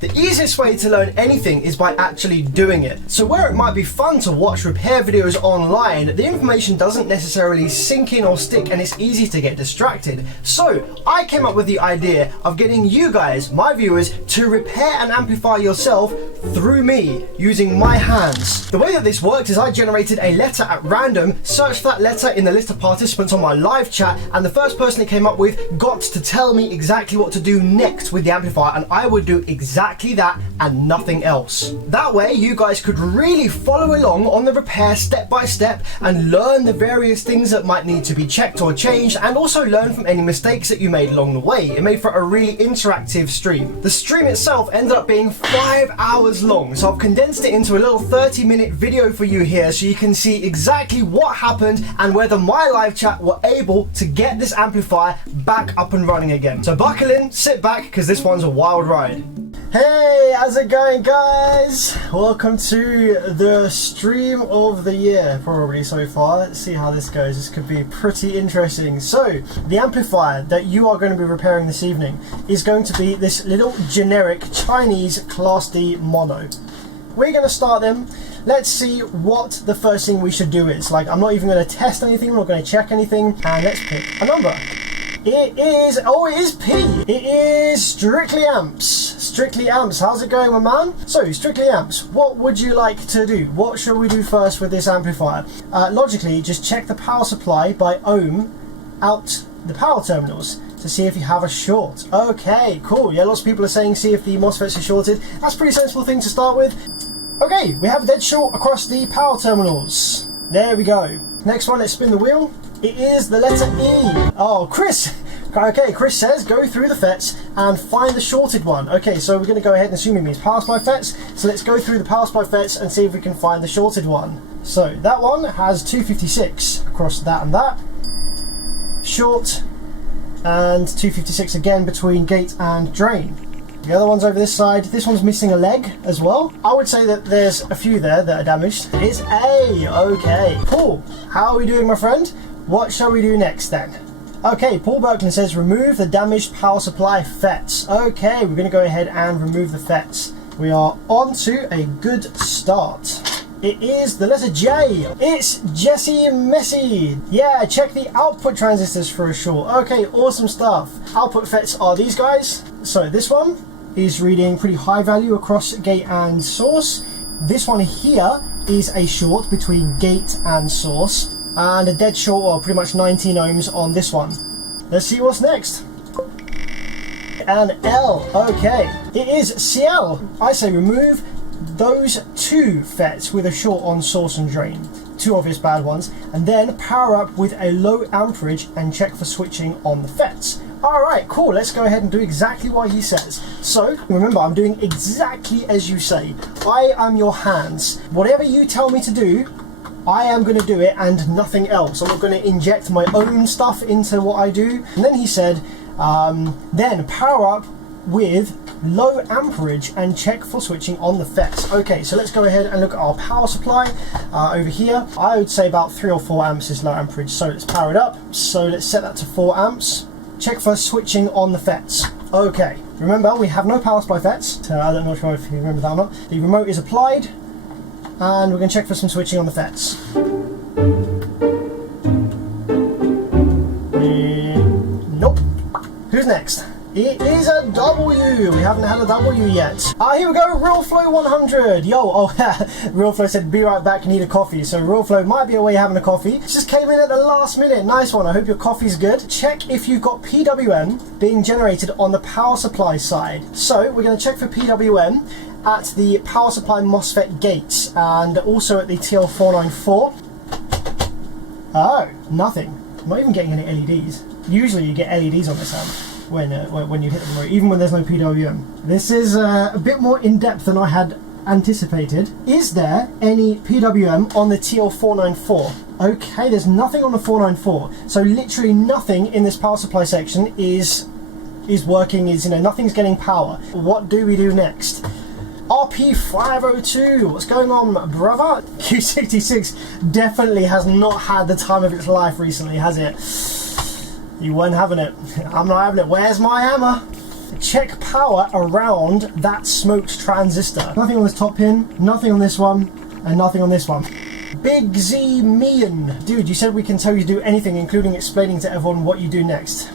The easiest way to learn anything is by actually doing it. So where it might be fun to watch repair videos online, the information doesn't necessarily sink in or stick and it's easy to get distracted. So I came up with the idea of getting you guys, my viewers, to repair an amplifier yourself through me, using my hands. The way that this works is I generated a letter at random, searched that letter in the list of participants on my live chat, and the first person it came up with got to tell me exactly what to do next with the amplifier, and I would do exactly that and nothing else. That way you guys could really follow along on the repair step by step and learn the various things that might need to be checked or changed, and also learn from any mistakes that you made along the way. It made for a really interactive stream. The stream itself ended up being 5 hours long, so I've condensed it into a little 30-minute video for you here so you can see exactly what happened and whether my live chat were able to get this amplifier back up and running again. So buckle in, sit back, because this one's a wild ride. Hey, how's it going, guys? Welcome to the stream of the year, probably so far. Let's see how this goes. This could be pretty interesting. So, the amplifier that you are going to be repairing this evening is going to be this little generic Chinese Class D mono. We're going to start them. Let's see what the first thing we should do is. Like, I'm not even going to test anything, we're not going to check anything, and let's pick a number. It is P. It is Strictly Amps. Strictly Amps, how's it going, my man? So, Strictly Amps, what would you like to do? What should we do first with this amplifier? Logically, just check the power supply by ohm out the power terminals to see if you have a short. Okay, cool. Yeah, lots of people are saying see if the MOSFETs are shorted. That's a pretty sensible thing to start with. Okay, we have a dead short across the power terminals. There we go. Next one, let's spin the wheel. It is the letter E. Oh, Chris. Okay, Chris says go through the FETs and find the shorted one. Okay, so we're going to go ahead and assume it means power supply FETs. So let's go through the power supply FETs and see if we can find the shorted one. So that one has 256 across that and that. Short, and 256 again between gate and drain. The other one's over this side. This one's missing a leg as well. I would say that there's a few there that are damaged. It's A. Okay. Paul, how are we doing, my friend? What shall we do next then? Okay, Paul Berkman says remove the damaged power supply FETs. Okay, we're going to go ahead and remove the FETs. We are on to a good start. It is the letter J. It's Jesse Messi. Yeah, check the output transistors for a short. Okay, awesome stuff. Output FETs are these guys. So this one is reading pretty high value across gate and source. This one here is a short between gate and source, and a dead short, or pretty much 19 ohms on this one. Let's see what's next. And L. Okay, it is CL. I say remove those two FETs with a short on source and drain, two obvious bad ones, and then power up with a low amperage and check for switching on the FETs. Alright, cool, let's go ahead and do exactly what he says. So, remember, I'm doing exactly as you say. I am your hands. Whatever you tell me to do, I am going to do it and nothing else. I'm not going to inject my own stuff into what I do. And then he said, then power up with low amperage and check for switching on the FETs. Okay, so let's go ahead and look at our power supply over here. I would say about 3 or 4 amps is low amperage, so let's power it up. So let's set that to 4 amps. Check for switching on the FETs. Okay, remember we have no power supply FETs, so I'm not sure if you remember that or not. The remote is applied, and we're going to check for some switching on the FETs. Nope. Who's next? It is a W. We haven't had a W yet. Here we go, RealFlow 100. Yo, oh, RealFlow said be right back, need a coffee. So RealFlow might be away having a coffee. Just came in at the last minute. Nice one. I hope your coffee's good. Check if you've got PWM being generated on the power supply side. So we're going to check for PWM at the power supply MOSFET gates and also at the TL494. Oh, nothing. I'm not even getting any LEDs. Usually you get LEDs on this amp when you hit the remote, even when there's no PWM. This is a bit more in-depth than I had anticipated. Is there any PWM on the TL494? Okay, there's nothing on the 494, so literally nothing in this power supply section is working, nothing's getting power. What do we do next? RP502, what's going on, brother? Q66 definitely has not had the time of its life recently, has it? You weren't having it. I'm not having it. Where's my hammer? check power around that smoked transistor. Nothing on this top pin, nothing on this one, and nothing on this one. Big Z Mian. Dude, you said we can tell you to do anything, including explaining to everyone what you do next.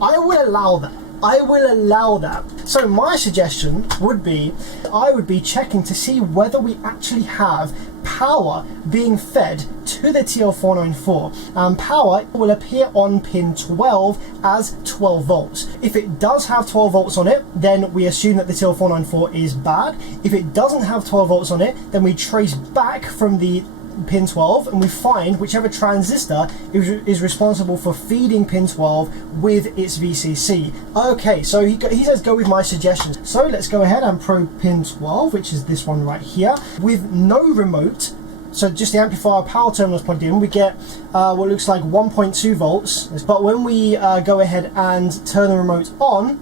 I will allow that. I will allow that. So my suggestion would be, I would be checking to see whether we actually have power being fed to the TL494. Power will appear on pin 12 as 12 volts. If it does have 12 volts on it, then we assume that the TL494 is bad. If it doesn't have 12 volts on it, then we trace back from the pin 12 and we find whichever transistor is responsible for feeding pin 12 with its VCC. Okay, so he says go with my suggestions. So let's go ahead and probe pin 12, which is this one right here, with no remote. So just the amplifier power terminal is plugged in. We get what looks like 1.2 volts, but when we go ahead and turn the remote on,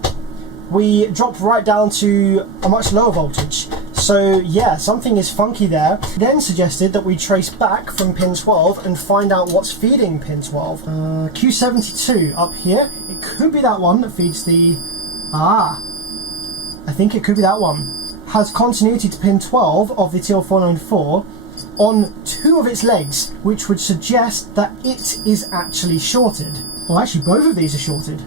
we drop right down to a much lower voltage. So yeah, something is funky there. Then suggested that we trace back from pin 12 and find out what's feeding pin 12. Q72 up here. It could be that one that feeds the... I think it could be that one. Has continuity to pin 12 of the TL494 on two of its legs, which would suggest that it is actually shorted. Well, actually both of these are shorted.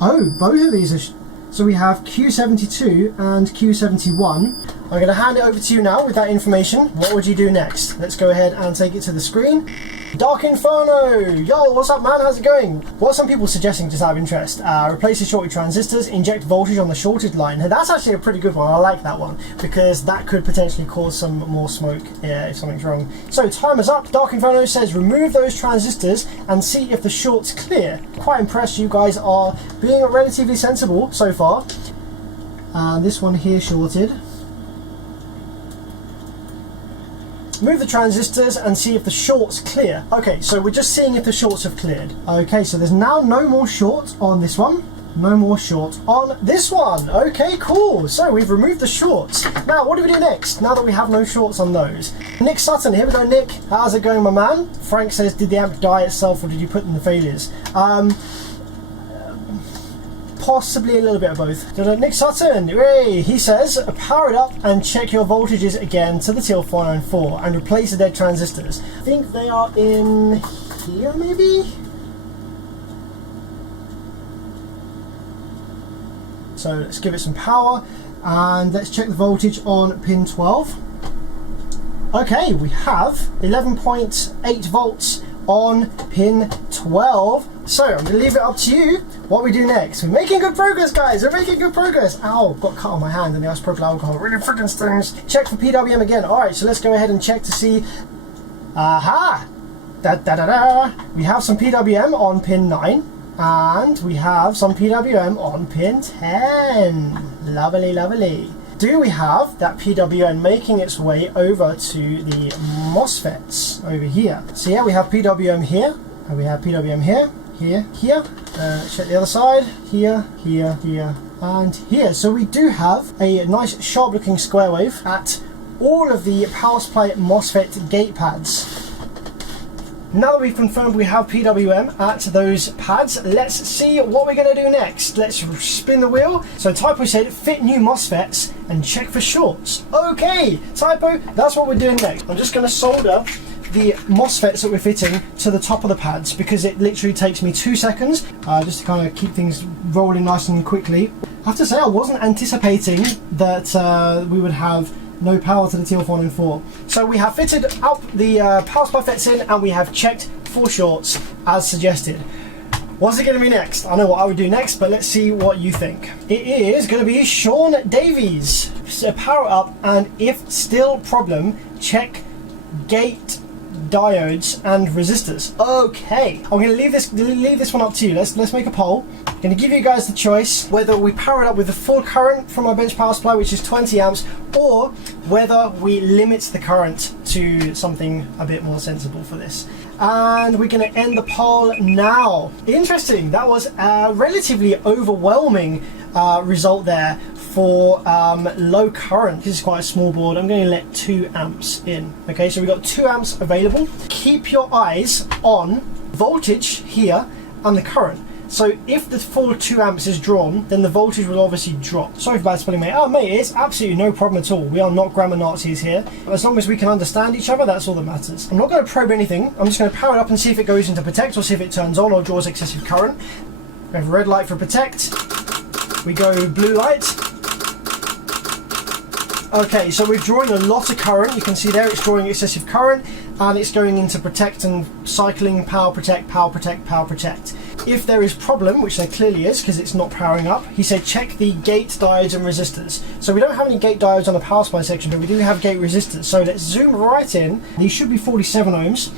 Oh, both of these are... So we have Q72 and Q71. I'm going to hand it over to you now with that information. What would you do next? Let's go ahead and take it to the screen. Dark Inferno! Yo, what's up, man? How's it going? What are some people suggesting, just out of interest? Replace the shorted transistors, inject voltage on the shorted line. And that's actually a pretty good one. I like that one, because that could potentially cause some more smoke if something's wrong. So, timer's up. Dark Inferno says remove those transistors and see if the short's clear. Quite impressed you guys are being relatively sensible so far. This one here shorted. Move the transistors and see if the short's clear. Okay, so we're just seeing if the shorts have cleared. Okay, so there's now no more short on this one. No more short on this one. Okay, cool. So we've removed the shorts. Now, what do we do next, now that we have no shorts on those? Nick Sutton, here we go, Nick. How's it going, my man? Frank says, did the amp die itself or did you put in the failures? Possibly a little bit of both. Nick Sutton, hooray! He says, power it up and check your voltages again to the TL494 and replace the dead transistors. I think they are in here, maybe? So let's give it some power and let's check the voltage on pin 12. Okay, we have 11.8 volts on pin 12. So I'm going to leave it up to you what we do next. We're making good progress, guys. We're making good progress. Ow, got cut on my hand and the isopropyl alcohol really freaking stings. Check for PWM again. Alright, so let's go ahead and check to see. Aha! We have some PWM on pin 9 and we have some PWM on pin 10. Lovely, lovely. Do we have that PWM making its way over to the MOSFETs over here? So yeah, we have PWM here and we have PWM here. Here. Check the other side. Here, and here. So we do have a nice sharp looking square wave at all of the power supply MOSFET gate pads. Now that we've confirmed we have PWM at those pads, let's see what we're going to do next. Let's spin the wheel. So Typo said fit new MOSFETs and check for shorts. Okay, Typo, that's what we're doing next. I'm just going to solder the MOSFETs that we're fitting to the top of the pads because it literally takes me 2 seconds just to kind of keep things rolling nice and quickly. I have to say I wasn't anticipating that we would have no power to the TL494. So we have fitted up the power supply FETs in and we have checked for shorts as suggested. What's it going to be next? I know what I would do next, but let's see what you think. It is going to be Sean Davies. So power up and if still problem, check gate diodes and resistors. Okay, I'm going to leave this one up to you. Let's make a poll. I'm going to give you guys the choice whether we power it up with the full current from our bench power supply, which is 20 amps, or whether we limit the current to something a bit more sensible for this. And we're going to end the poll now. Interesting. That was a relatively overwhelming result there for low current. This is quite a small board. I'm going to let 2 amps in. Okay, so we've got 2 amps available. Keep your eyes on voltage here and the current. So if the full 2 amps is drawn, then the voltage will obviously drop. Sorry for bad spelling, mate. Oh, mate, it's absolutely no problem at all. We are not grammar Nazis here. As long as we can understand each other, that's all that matters. I'm not going to probe anything. I'm just going to power it up and see if it goes into protect, or see if it turns on or draws excessive current. We have red light for protect. We go blue light. Okay, so we're drawing a lot of current. You can see there it's drawing excessive current, and it's going into protect and cycling power protect, power protect, power protect. If there is problem, which there clearly is because it's not powering up, he said check the gate diodes and resistors. So we don't have any gate diodes on the power supply section, but we do have gate resistors. So let's zoom right in. These should be 47 ohms.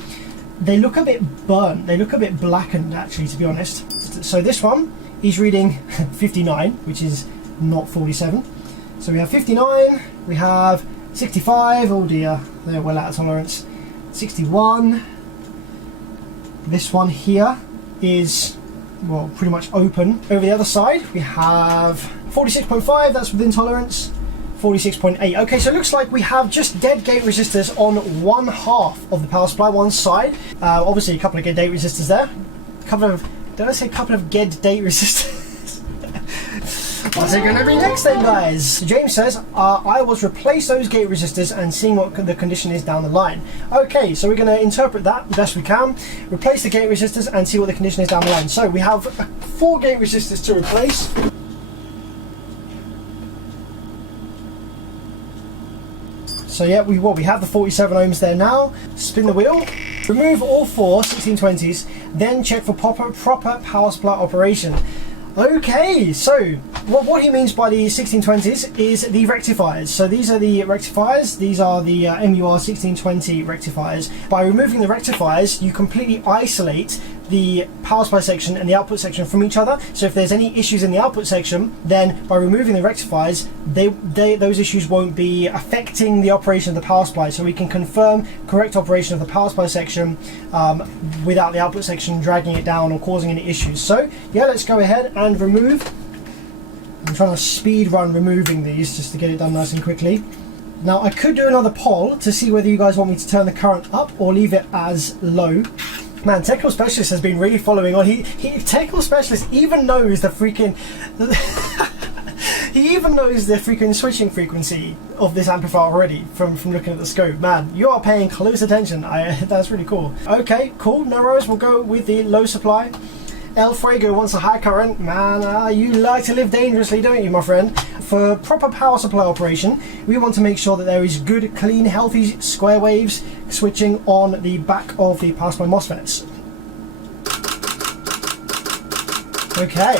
They look a bit burnt. They look a bit blackened, actually, to be honest. So this one, he's reading 59, which is not 47. So we have 59, we have 65, oh dear, they're well out of tolerance. 61. This one here is, well, pretty much open. Over the other side, we have 46.5, that's within tolerance. 46.8. Okay, so it looks like we have just dead gate resistors on one half of the power supply, one side. Obviously a couple of dead gate resistors there. Did I say a couple of dead gate resistors? What's it going to be next then, guys? So James says, I was replace those gate resistors and seeing what the condition is down the line. Okay, so we're going to interpret that the best we can. Replace the gate resistors and see what the condition is down the line. So we have 4 gate resistors to replace. So yeah, we have the 47 ohms there now. Spin the wheel. Remove all 4 1620s, then check for proper power supply operation. Okay, so what he means by the 1620s is the rectifiers. So these are the rectifiers, these are the MUR 1620 rectifiers. By removing the rectifiers, you completely isolate the power supply section and the output section from each other. So if there's any issues in the output section, then by removing the rectifiers, those issues won't be affecting the operation of the power supply. So we can confirm correct operation of the power supply section without the output section dragging it down or causing any issues. So yeah, let's go ahead and remove. I'm trying to speed run removing these just to get it done nice and quickly. Now I could do another poll to see whether you guys want me to turn the current up or leave it as low. Man, Technical Specialist has been really following on. Technical Specialist even knows the freaking he even knows the freaking switching frequency of this amplifier already from looking at the scope. Man, you are paying close attention. That's really cool. Okay, cool. No worries. We'll go with the low supply. El Fuego wants a high current. Man, you like to live dangerously, don't you, my friend? For proper power supply operation, we want to make sure that there is good, clean, healthy square waves switching on the back of the power supply MOSFETs. Okay.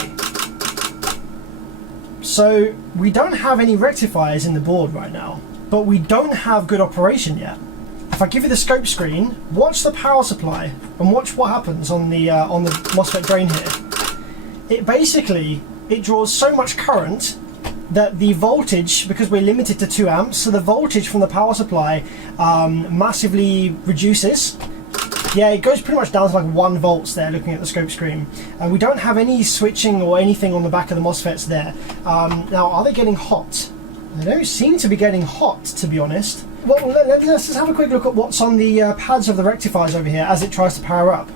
So we don't have any rectifiers in the board right now, but we don't have good operation yet. If I give you the scope screen, watch the power supply and watch what happens on the MOSFET drain here. It draws so much current that the voltage, because we're limited to 2 amps, so the voltage from the power supply massively reduces. Yeah, it goes pretty much down to like 1 volts there looking at the scope screen. And we don't have any switching or anything on the back of the MOSFETs there. Now, are they getting hot? They don't seem to be getting hot, to be honest. Well, let's just have a quick look at what's on the pads of the rectifiers over here as it tries to power up.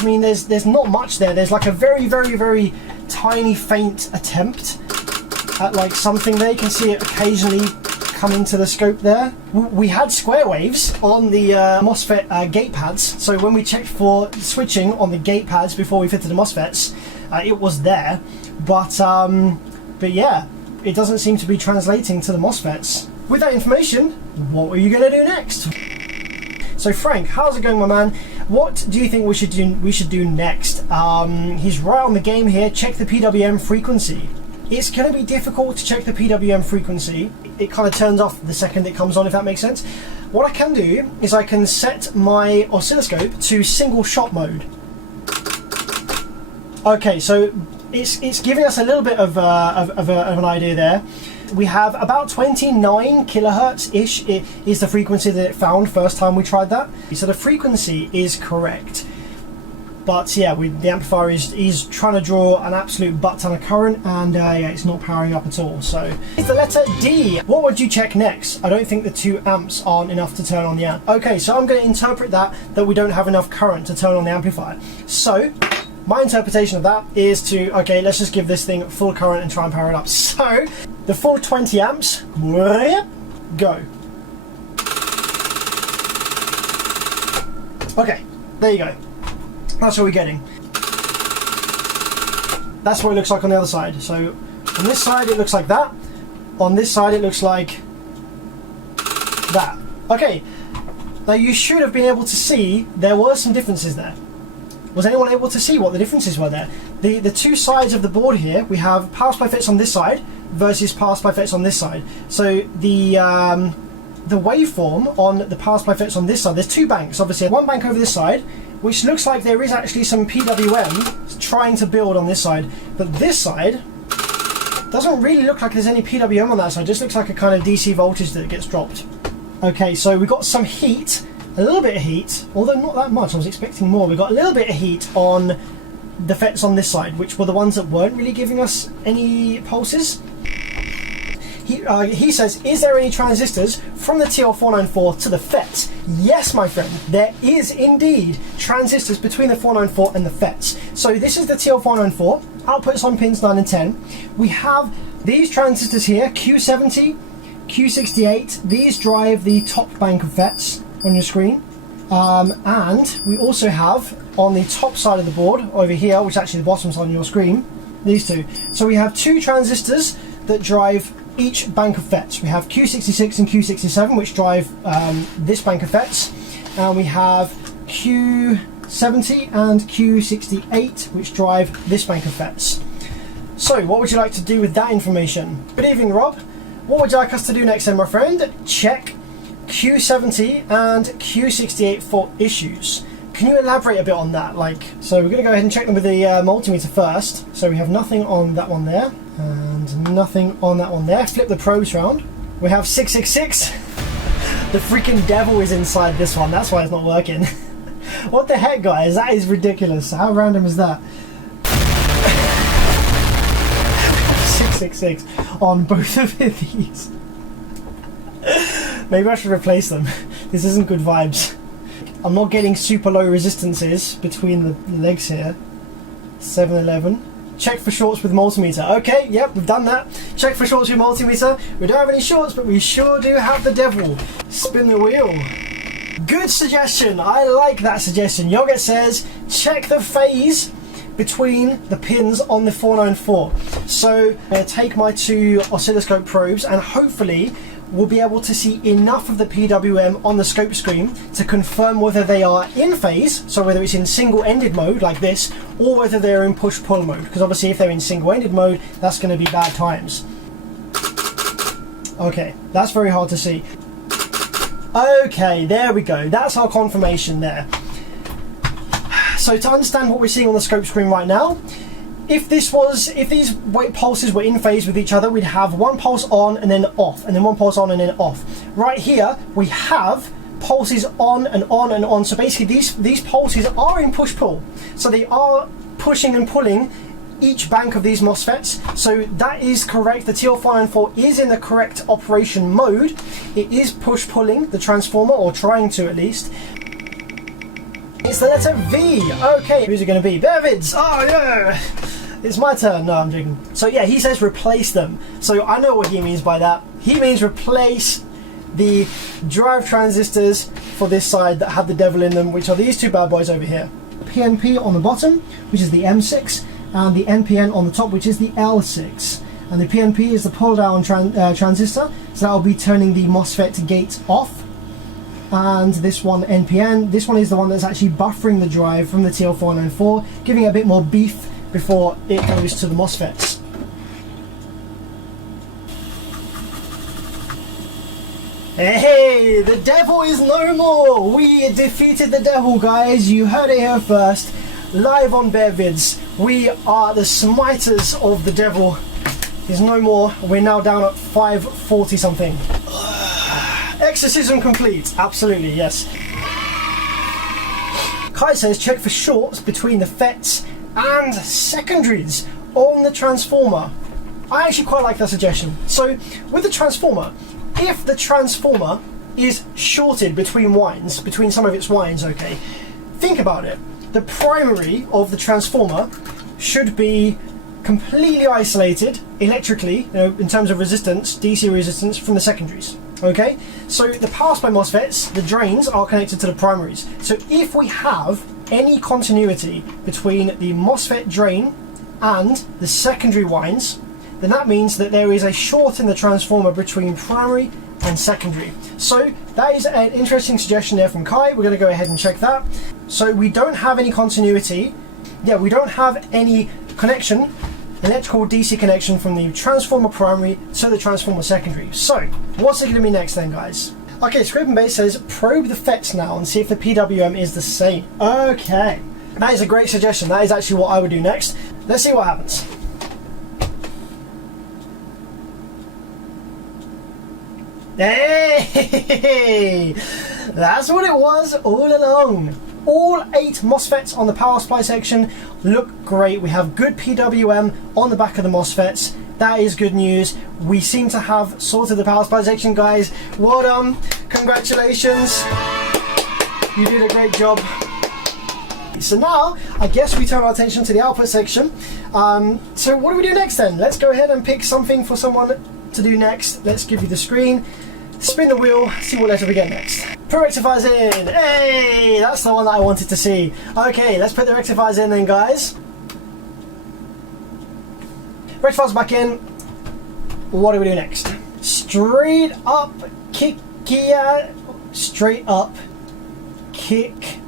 I mean, there's not much there. There's like a very, very, very tiny faint attempt at like something there. You can see it occasionally come into the scope there. We had square waves on the MOSFET gate pads, so when we checked for switching on the gate pads before we fitted the MOSFETs, it was there, but yeah, it doesn't seem to be translating to the MOSFETs. With that information, what are you going to do next? So Frank, how's it going, my man? What do you think we should do next? He's right on the game here. Check the PWM frequency. It's going to be difficult to check the PWM frequency. It kind of turns off the second it comes on, if that makes sense. What I can do is I can set my oscilloscope to single shot mode. Okay, so it's giving us a little bit of an idea there. We have about 29 kilohertz-ish is the frequency that it found first time we tried that. So the frequency is correct. But yeah, the amplifier is trying to draw an absolute butt ton of current, and yeah, it's not powering up at all. So it's the letter D. What would you check next? I don't think the 2 amps aren't enough to turn on the amp. Okay, so I'm going to interpret that we don't have enough current to turn on the amplifier. So My interpretation of that is to, okay, let's just give this thing full current and try and power it up. So, the full 20 amps, go. Okay, there you go. That's what we're getting. That's what it looks like on the other side. So, on this side it looks like that. On this side it looks like that. Okay, now you should have been able to see there were some differences there. Was anyone able to see what the differences were there? The two sides of the board here, we have power supply FETs on this side versus power supply FETs on this side. So the waveform on the power supply FETs on this side, there's two banks, obviously. One bank over this side, which looks like there is actually some PWM trying to build on this side. But this side doesn't really look like there's any PWM on that side. It just looks like a kind of DC voltage that gets dropped. Okay, so we've got some heat, a little bit of heat, although not that much. I was expecting more. We've got a little bit of heat on the FETs on this side, which were the ones that weren't really giving us any pulses. He says, is there any transistors from the TL494 to the FETs? Yes, my friend, there is indeed transistors between the 494 and the FETs. So this is the TL494, outputs on pins 9 and 10. We have these transistors here, Q70, Q68. These drive the top bank of FETs on your screen. And we also have on the top side of the board over here, which is actually the bottom side on your screen, these two. So we have two transistors that drive each bank of FETs. We have Q66 and Q67, which drive this bank of FETs, and we have Q70 and Q68, which drive this bank of FETs. So what would you like to do with that information? Good evening, Rob. What would you like us to do next then, my friend? Check Q70 and Q68 for issues. Can you elaborate a bit on that? So we're going to go ahead and check them with the multimeter first. So we have nothing on that one there, and nothing on that one there. Flip the probes round. We have 666. The freaking devil is inside this one. That's why it's not working. What the heck, guys? That is ridiculous. How random is that? 666 on both of these. Maybe I should replace them. This isn't good vibes. I'm not getting super low resistances between the legs here. 711. Check for shorts with multimeter. Okay, yep, we've done that. Check for shorts with multimeter. We don't have any shorts, but we sure do have the devil. Spin the wheel. Good suggestion. I like that suggestion. Yogurt says, check the phase between the pins on the 494. So I'm going to take my two oscilloscope probes and hopefully we'll be able to see enough of the PWM on the scope screen to confirm whether they are in phase, so whether it's in single-ended mode like this, or whether they're in push-pull mode, because obviously if they're in single-ended mode, that's going to be bad times. Okay, that's very hard to see. Okay, there we go. That's our confirmation there. So to understand what we're seeing on the scope screen right now, if these weight pulses were in phase with each other, we'd have one pulse on and then off, and then one pulse on and then off. Right here, we have pulses on and on and on. So basically these pulses are in push-pull. So they are pushing and pulling each bank of these MOSFETs. So that is correct. The TL494 is in the correct operation mode. It is push-pulling the transformer, or trying to at least. It's the letter V. Okay, who's it going to be? Davids. Oh yeah. It's my turn. No, I'm joking. So yeah, he says replace them. So I know what he means by that. He means replace the drive transistors for this side that have the devil in them, which are these two bad boys over here. PNP on the bottom, which is the M6, and the NPN on the top, which is the L6. And the PNP is the pull down transistor, so that will be turning the MOSFET gate off. And this one, NPN, this one is the one that's actually buffering the drive from the TL494, giving it a bit more beef before it goes to the MOSFETs. Hey, the devil is no more! We defeated the devil, guys. You heard it here first, live on Bear Vids. We are the smiters of the devil. He's no more. We're now down at 540 something. Exorcism complete. Absolutely, yes. Kai says check for shorts between the FETs and secondaries on the transformer. I actually quite like that suggestion. So with the transformer, if the transformer is shorted between winds, between some of its winds, okay, think about it. the primary of the transformer should be completely isolated electrically, in terms of resistance, DC resistance, from the secondaries. Okay, so the power supply MOSFETs, the drains, are connected to the primaries. So if we have any continuity between the MOSFET drain and the secondary wines, then that means that there is a short in the transformer between primary and secondary. So that is an interesting suggestion there from Kai. We're going to go ahead and check that. So we don't have any continuity. Yeah, we don't have any connection, electrical DC connection, from the transformer primary to the transformer secondary. So what's it going to be next then, guys? Okay, Scrape and Base says probe the FETs now and see if the PWM is the same. Okay, that is a great suggestion. That is actually what I would do next. Let's see what happens. Hey, that's what it was all along. All 8 MOSFETs on the power supply section look great. We have good PWM on the back of the MOSFETs. That is good news. We seem to have sorted the power supply section, guys. Well done. Congratulations. You did a great job. So now, I guess we turn our attention to the output section. So what do we do next then? Let's go ahead and pick something for someone to do next. Let's give you the screen. Spin the wheel, see what letter we get next. Put rectifiers in. Hey, that's the one that I wanted to see. Okay, let's put the rectifiers in then, guys. Rectifiers back in. What do we do next? Straight up kick ya. Straight up kick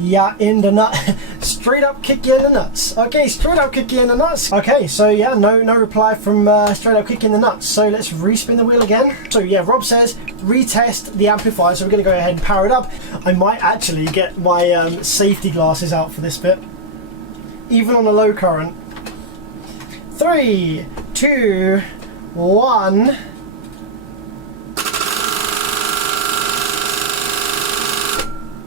ya in the nut. Straight up kick you in the nuts. Okay, straight up kick you in the nuts. Okay, so yeah, no reply from straight up kick in the nuts. So let's respin the wheel again. So yeah, Rob says retest the amplifier. So we're going to go ahead and power it up. I might actually get my safety glasses out for this bit, even on a low current. 3, 2, 1.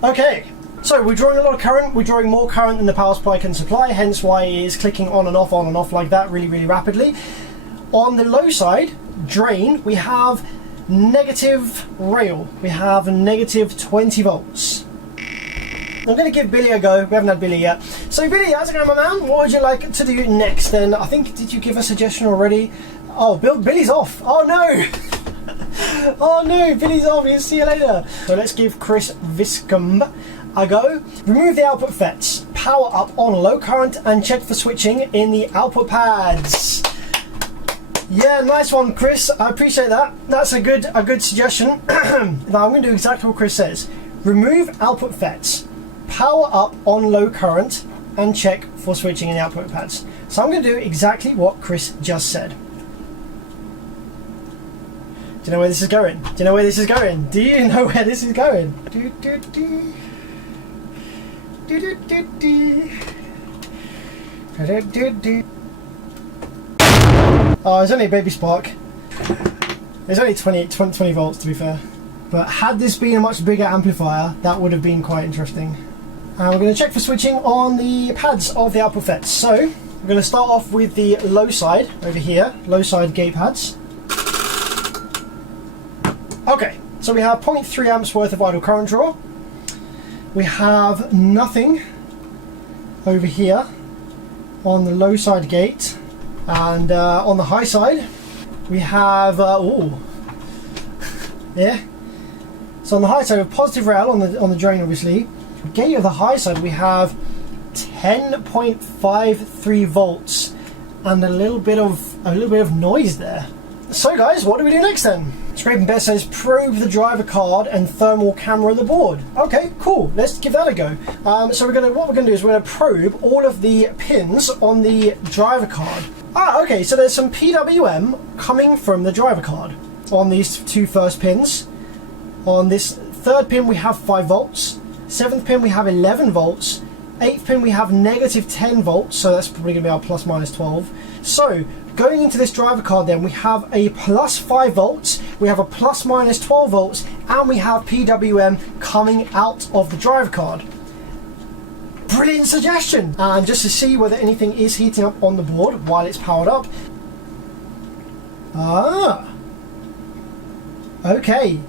Okay. So we're drawing a lot of current, we're drawing more current than the power supply can supply, hence why it is clicking on and off like that really rapidly. On the low side, drain, we have negative rail, we have negative 20 volts. I'm going to give Billy a go, we haven't had Billy yet. So Billy, how's it going, my man? What would you like to do next then? I think, did you give a suggestion already? Oh, Billy's off, oh no! Oh no, Billy's off, we'll see you later. So let's give Chris Viscombe a go. Remove the output FETs, power up on low current and check for switching in the output pads. Yeah, nice one, Chris. I appreciate that. That's a good suggestion. Now I'm going to do exactly what Chris says. Remove output FETs, power up on low current and check for switching in the output pads. So I'm going to do exactly what Chris just said. Do you know where this is going? Do you know where this is going? Do you know where this is going? Oh, it's only a baby spark. It's only 20 volts to be fair. But had this been a much bigger amplifier, that would have been quite interesting. And we're going to check for switching on the pads of the output FETs. So we're going to start off with the low side over here, low side gate pads. Okay, so we have 0.3 amps worth of idle current draw. We have nothing over here on the low side gate, and on the high side we have yeah. So on the high side we have positive rail on the drain, obviously. Gate of the high side we have 10.53 volts and a little bit of noise there. So guys, what do we do next then? Scrape and Best says probe the driver card and thermal camera of the board. Okay, cool. Let's give that a go. So what we're gonna do is we're gonna probe all of the pins on the driver card. Okay. So there's some PWM coming from the driver card on these 2 first pins. On this 3rd pin we have 5 volts. 7th pin we have 11 volts. 8th pin we have negative 10 volts. So that's probably gonna be our plus minus 12. So going into this driver card then, we have a plus 5 volts, we have a plus minus 12 volts, and we have PWM coming out of the driver card. Brilliant suggestion! And just to see whether anything is heating up on the board while it's powered up. Okay.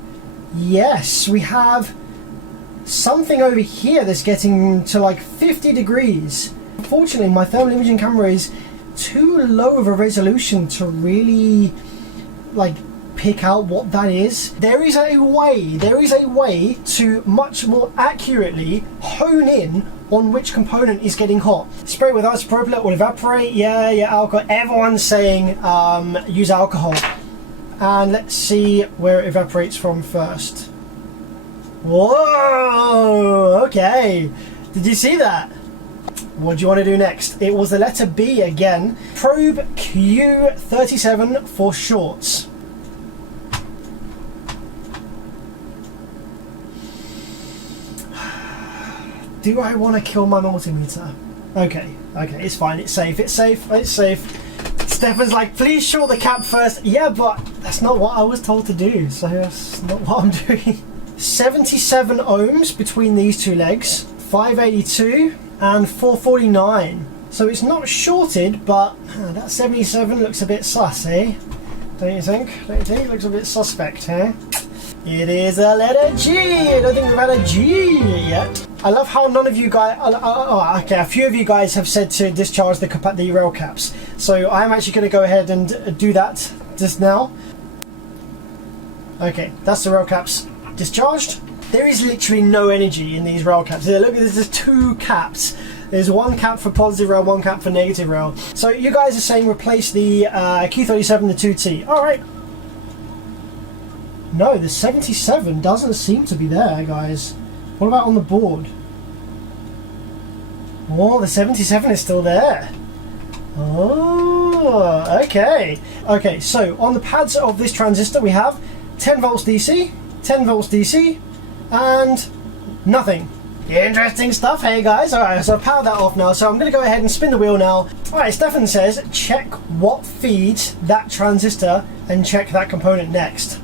Yes, we have something over here that's getting to like 50 degrees. Unfortunately, my thermal imaging camera is too low of a resolution to really like pick out what that is. There is a way to much more accurately hone in on which component is getting hot. Spray with isopropyl will evaporate. Yeah, alcohol. Everyone's saying use alcohol. And let's see where it evaporates from first. Whoa, okay. Did you see that? What do you want to do next? It was the letter B again. Probe Q37 for shorts. Do I want to kill my multimeter? Okay, it's fine, it's safe. Stefan's like, please short the cap first. Yeah, but that's not what I was told to do, so that's not what I'm doing. 77 ohms between these two legs, 582 and 449. So it's not shorted, but that 77 looks a bit sus, eh? Don't you think? It looks a bit suspect, eh? It is a letter G. I don't think we've had a G yet. I love how none of you guys, a few of you guys have said to discharge the rail caps. So I'm actually going to go ahead and do that just now. Okay, that's the rail caps discharged. There is literally no energy in these rail caps. Look, there's just two caps. There's one cap for positive rail, one cap for negative rail. So you guys are saying replace the Q37, the 2T. All right. No, the 77 doesn't seem to be there, guys. What about on the board? Oh, the 77 is still there. Oh, okay. Okay, so on the pads of this transistor we have 10 volts DC, 10 volts DC, and nothing. Interesting stuff, hey guys. Alright, so I've powered that off now, so I'm going to go ahead and spin the wheel now. Alright, Stefan says check what feeds that transistor and check that component next.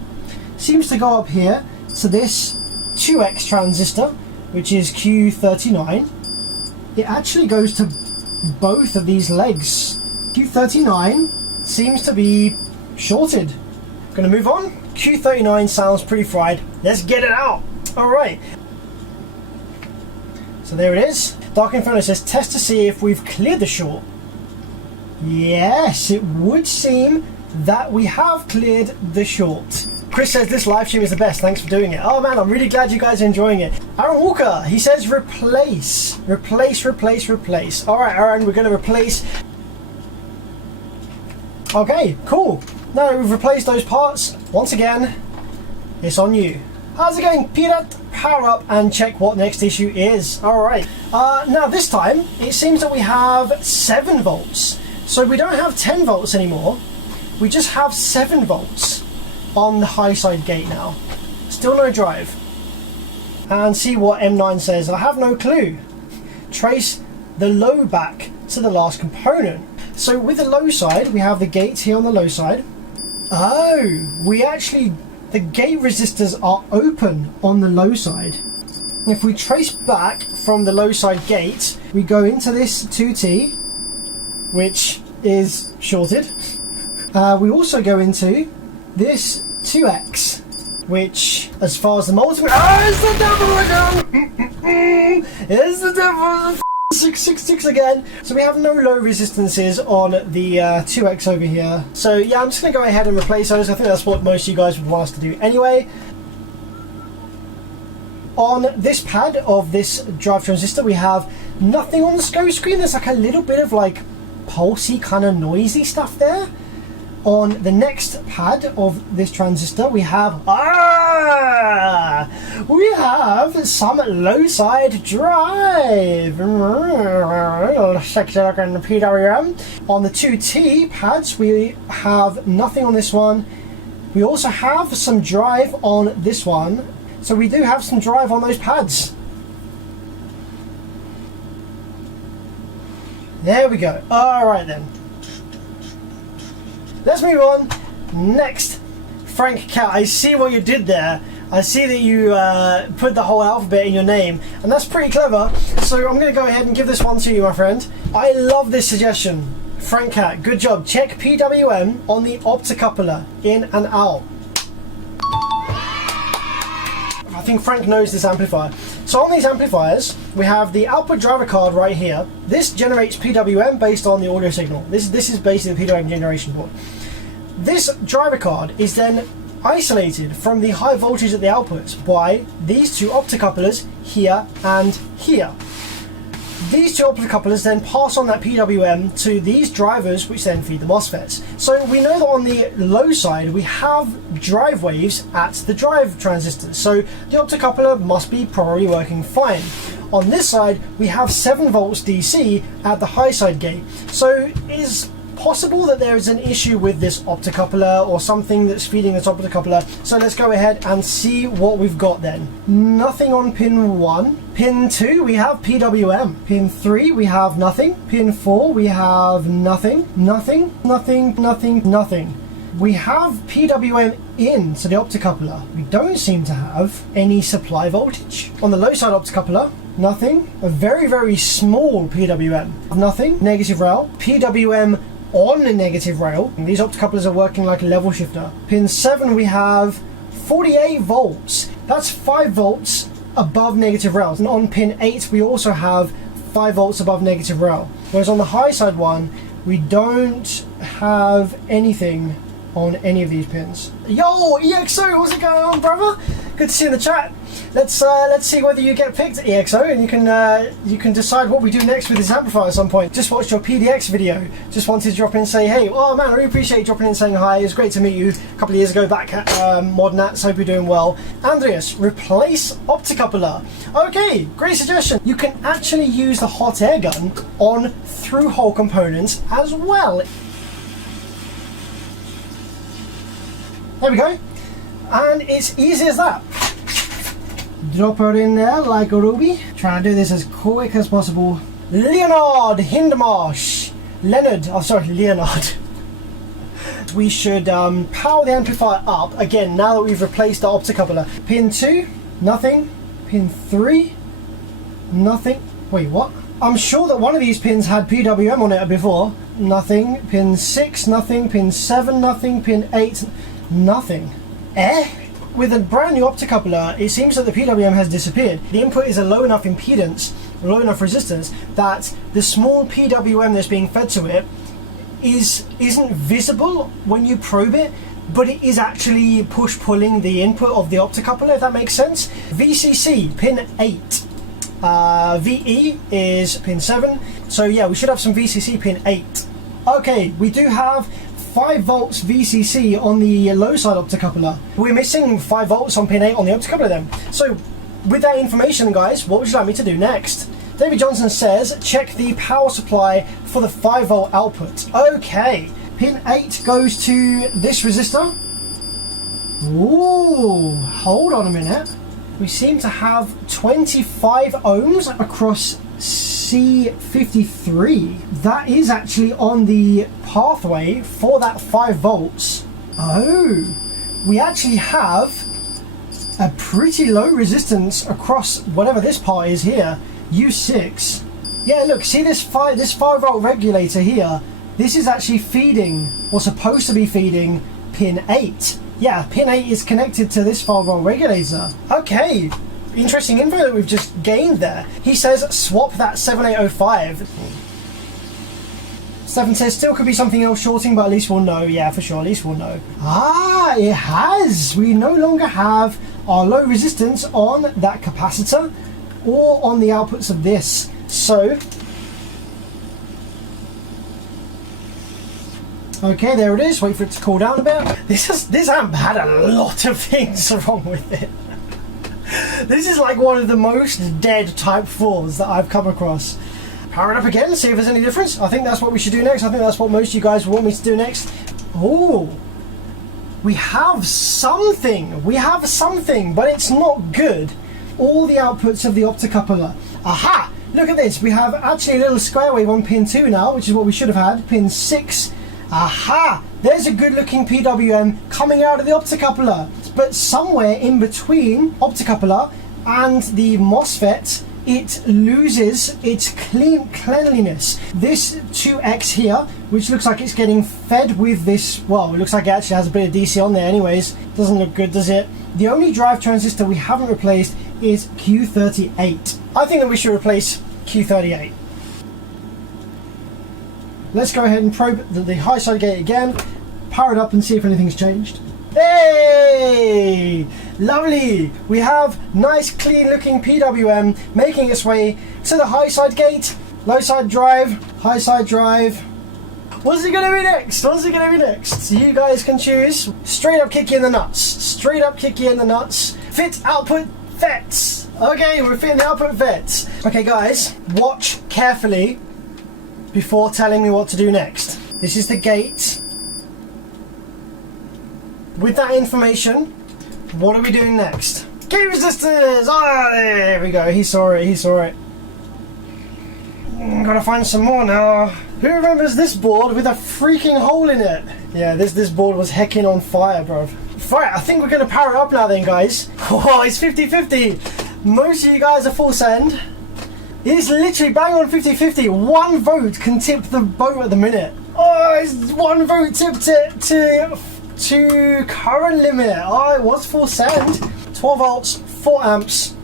Seems to go up here, so this 2X transistor, which is Q39, it actually goes to both of these legs. Q39 seems to be shorted. Gonna move on. Q39 sounds pretty fried. Let's get it out. Alright. So there it is. Dark Inferno says test to see if we've cleared the short. Yes, it would seem that we have cleared the short. Chris says this live stream is the best, thanks for doing it. Oh man, I'm really glad you guys are enjoying it. Aaron Walker, he says replace. Alright Aaron, we're going to replace. Okay, cool. Now we've replaced those parts. Once again, it's on you. How's it going, Peter? Power up and check what next issue is. Alright, now this time, it seems that we have 7 volts. So we don't have 10 volts anymore. We just have 7 volts. On the high side gate now. Still no drive. And see what M9 says. I have no clue. Trace the low back to the last component. So with the low side, we have the gates here on the low side. Oh, the gate resistors are open on the low side. If we trace back from the low side gate, we go into this 2T, which is shorted. We also go into this 2X, which, as far as the multimeter, it's the devil again! It's the devil! 666 again. So we have no low resistances on the 2X over here. So yeah, I'm just going to go ahead and replace those. I think that's what most of you guys would want us to do anyway. On this pad of this drive transistor, we have nothing on the scope screen. There's like a little bit of like pulsy kind of noisy stuff there. On the next pad of this transistor, we have some low side drive. PWM. On the 2T pads, we have nothing on this one. We also have some drive on this one. So we do have some drive on those pads. There we go. Alright then. Let's move on. Next, Frank Cat. I see what you did there. I see that you put the whole alphabet in your name, and that's pretty clever. So I'm going to go ahead and give this one to you, my friend. I love this suggestion. Frank Cat, good job. Check PWM on the optocoupler, in and out. I think Frank knows this amplifier. So on these amplifiers, we have the output driver card right here. This generates PWM based on the audio signal. This is basically the PWM generation board. This driver card is then isolated from the high voltage at the outputs by these two optocouplers here and here. These two optocouplers then pass on that PWM to these drivers, which then feed the MOSFETs. So we know that on the low side we have drive waves at the drive transistors, so the optocoupler must be probably working fine. On this side we have 7 volts DC at the high side gate, so is possible that there is an issue with this optocoupler or something that's feeding this optocoupler. So let's go ahead and see what we've got then. Nothing on pin 1. Pin 2 we have PWM. Pin 3 we have nothing. Pin 4 we have nothing. Nothing, nothing, nothing, nothing. We have PWM in to the optocoupler. We don't seem to have any supply voltage. On the low side optocoupler, nothing. A very, very small PWM. Nothing. Negative rail. PWM on a negative rail. These optocouplers are working like a level shifter. Pin 7 we have 48 volts. That's 5 volts above negative rails. And on pin 8 we also have 5 volts above negative rail. Whereas on the high side one we don't have anything on any of these pins. Yo, EXO, what's it going on, brother? Good to see you in the chat. Let's see whether you get picked, EXO, and you can decide what we do next with this amplifier at some point. Just watched your PDX video. Just wanted to drop in and say, hey, oh man, I really appreciate you dropping in and saying hi. It was great to meet you a couple of years ago back at ModNats. Hope you're doing well. Andreas, replace optocoupler. Okay, great suggestion. You can actually use the hot air gun on through-hole components as well. There we go. And it's easy as that. Drop her in there like a ruby. Try and do this as quick as possible. Leonard Hindmarsh. Leonard. We should power the amplifier up again now that we've replaced the optocoupler. Pin 2, nothing. Pin 3, nothing. Wait, what? I'm sure that one of these pins had PWM on it before. Nothing. Pin 6, nothing. Pin 7, nothing. Pin 8, nothing. With a brand new optocoupler, it seems that the PWM has disappeared. The input is a low enough impedance, low enough resistance, that the small PWM that's being fed to it isn't visible when you probe it, but it is actually push-pulling the input of the optocoupler, if that makes sense. VCC, pin 8. VE is pin 7. So yeah, we should have some VCC pin 8. Okay, we do have 5 volts VCC on the low side optocoupler. We're missing 5 volts on pin 8 on the optocoupler then. So with that information, guys, what would you like me to do next? David Johnson says, check the power supply for the 5 volt output. Okay, pin 8 goes to this resistor. Ooh, hold on a minute. We seem to have 25 ohms across C53. That is actually on the pathway for that 5 volts. Oh, we actually have a pretty low resistance across whatever this part is here, U6. Yeah, look, see this 5 volt regulator here? This is actually feeding, or supposed to be feeding, pin 8. Yeah, pin 8 is connected to this 5 volt regulator. Okay, interesting info that we've just gained there. He says swap that 7805. Stefan says still could be something else shorting, but at least we'll know. Yeah, for sure, at least we'll know. Ah, it has. We no longer have our low resistance on that capacitor or on the outputs of this. So, okay, there it is. Wait for it to cool down a bit. This amp had a lot of things wrong with it. This is like one of the most dead Type 4s that I've come across. Power it up again, see if there's any difference. I think that's what we should do next. I think that's what most of you guys want me to do next. Oh, we have something. We have something, but it's not good. All the outputs of the optocoupler. Aha! Look at this. We have actually a little square wave on pin 2 now, which is what we should have had. Pin 6. Aha! There's a good looking PWM coming out of the optocoupler. But somewhere in between optocoupler and the MOSFET it loses its cleanliness. This 2X here, which looks like it's getting fed with this, well, it looks like it actually has a bit of DC on there anyways. Doesn't look good, does it? The only drive transistor we haven't replaced is Q38. I think that we should replace Q38. Let's go ahead and probe the high side gate again, power it up and see if anything's changed. Hey! Lovely! We have nice clean looking PWM making its way to the high side gate. Low side drive, high side drive. What's it gonna be next? What's it gonna be next? So you guys can choose. Straight up kick you in the nuts. Straight up kick you in the nuts. Fit output FETs. Okay, we're fitting the output FETs. Okay guys, watch carefully before telling me what to do next. This is the gate. With that information, what are we doing next? Key resistors! Ah, there we go. He saw it, he saw it. Gotta find some more now. Who remembers this board with a freaking hole in it? Yeah, this board was hecking on fire, bro. Right, I think we're gonna power it up now then, guys. Oh, it's 50-50. Most of you guys are full send. It's literally bang on 50-50. 1 vote can tip the boat at the minute. Oh, it's 1 vote tipped it to current limit. Oh, it was full send. 12 volts, 4 amps.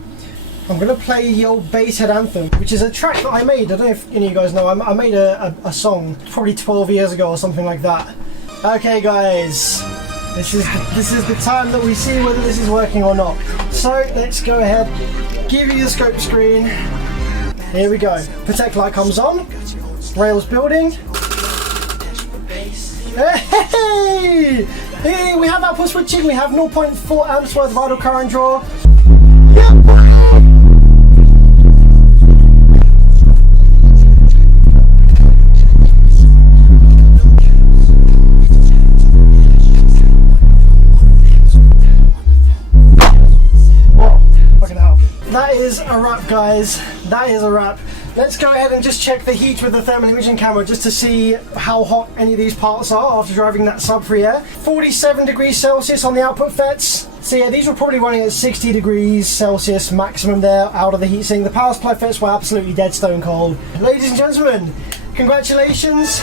I'm going to play the old Basshead Anthem, which is a track that I made. I don't know if any of you guys know. I made a song probably 12 years ago or something like that. Okay, guys. This is the time that we see whether this is working or not. So let's go ahead, give you the scope screen. Here we go. Protect light comes on. Rails building. Hey! Hey, we have output switching. We have 0.4 amps worth of idle current draw. That is a wrap, guys. That is a wrap. Let's go ahead and just check the heat with the thermal imaging camera just to see how hot any of these parts are after driving that sub-free air. 47 degrees Celsius on the output FETs. So yeah, these were probably running at 60 degrees Celsius maximum there out of the heatsink. The power supply FETs were absolutely dead stone cold. Ladies and gentlemen, congratulations.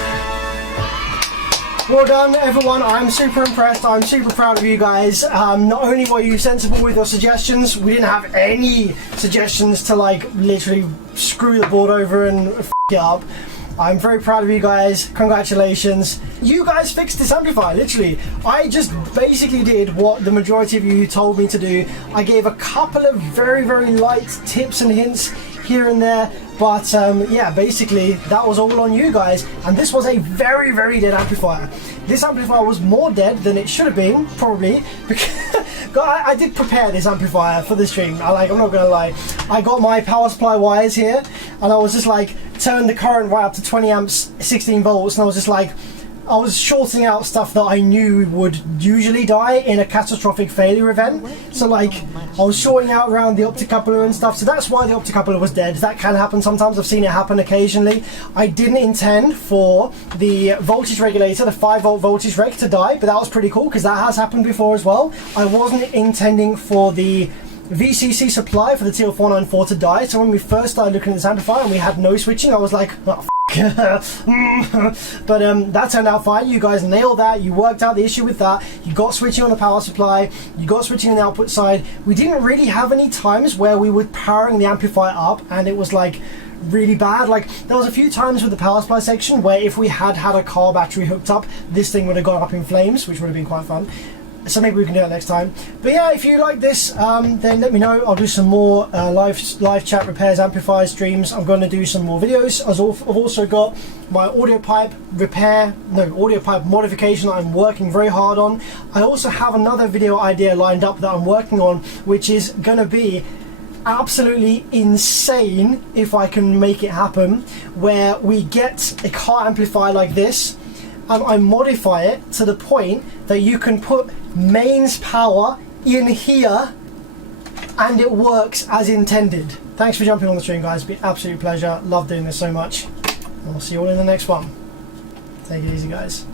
Well done, everyone. I'm super impressed. I'm super proud of you guys. Not only were you sensible with your suggestions, we didn't have any suggestions to like literally screw the board over and f it up. I'm very proud of you guys. Congratulations. You guys fixed this amplifier, literally. I just basically did what the majority of you told me to do. I gave a couple of very, very light tips and hints here and there, but yeah, basically that was all on you guys, and this was a very, very dead amplifier. This amplifier was more dead than it should have been, probably, because I did prepare this amplifier for the stream. I'm not gonna lie. I got my power supply wires here, and I was just like, turned the current right up to 20 amps, 16 volts, and I was just like, I was shorting out stuff that I knew would usually die in a catastrophic failure event. So like, I was shorting out around the optocoupler and stuff. So that's why the optocoupler was dead. That can happen sometimes. I've seen it happen occasionally. I didn't intend for the voltage regulator, the 5-volt voltage reg, to die, but that was pretty cool because that has happened before as well. I wasn't intending for the VCC supply for the TL494 to die. So when we first started looking at this amplifier and we had no switching, I was like, oh, but that turned out fine. You guys nailed that. You worked out the issue with that. You got switching on the power supply. You got switching on the output side. We didn't really have any times where we were powering the amplifier up and it was like really bad. Like there was a few times with the power supply section where if we had had a car battery hooked up, this thing would have gone up in flames, which would have been quite fun. So maybe we can do that next time. But yeah, if you like this, then let me know. I'll do some more live chat repairs, amplifier streams. I'm going to do some more videos. I've also got my audio pipe modification that I'm working very hard on. I also have another video idea lined up that I'm working on, which is going to be absolutely insane if I can make it happen, where we get a car amplifier like this and I modify it to the point that you can put mains power in here and it works as intended. Thanks for jumping on the stream, guys. It's been an absolute pleasure. Love doing this so much. And I'll see you all in the next one. Take it easy, guys.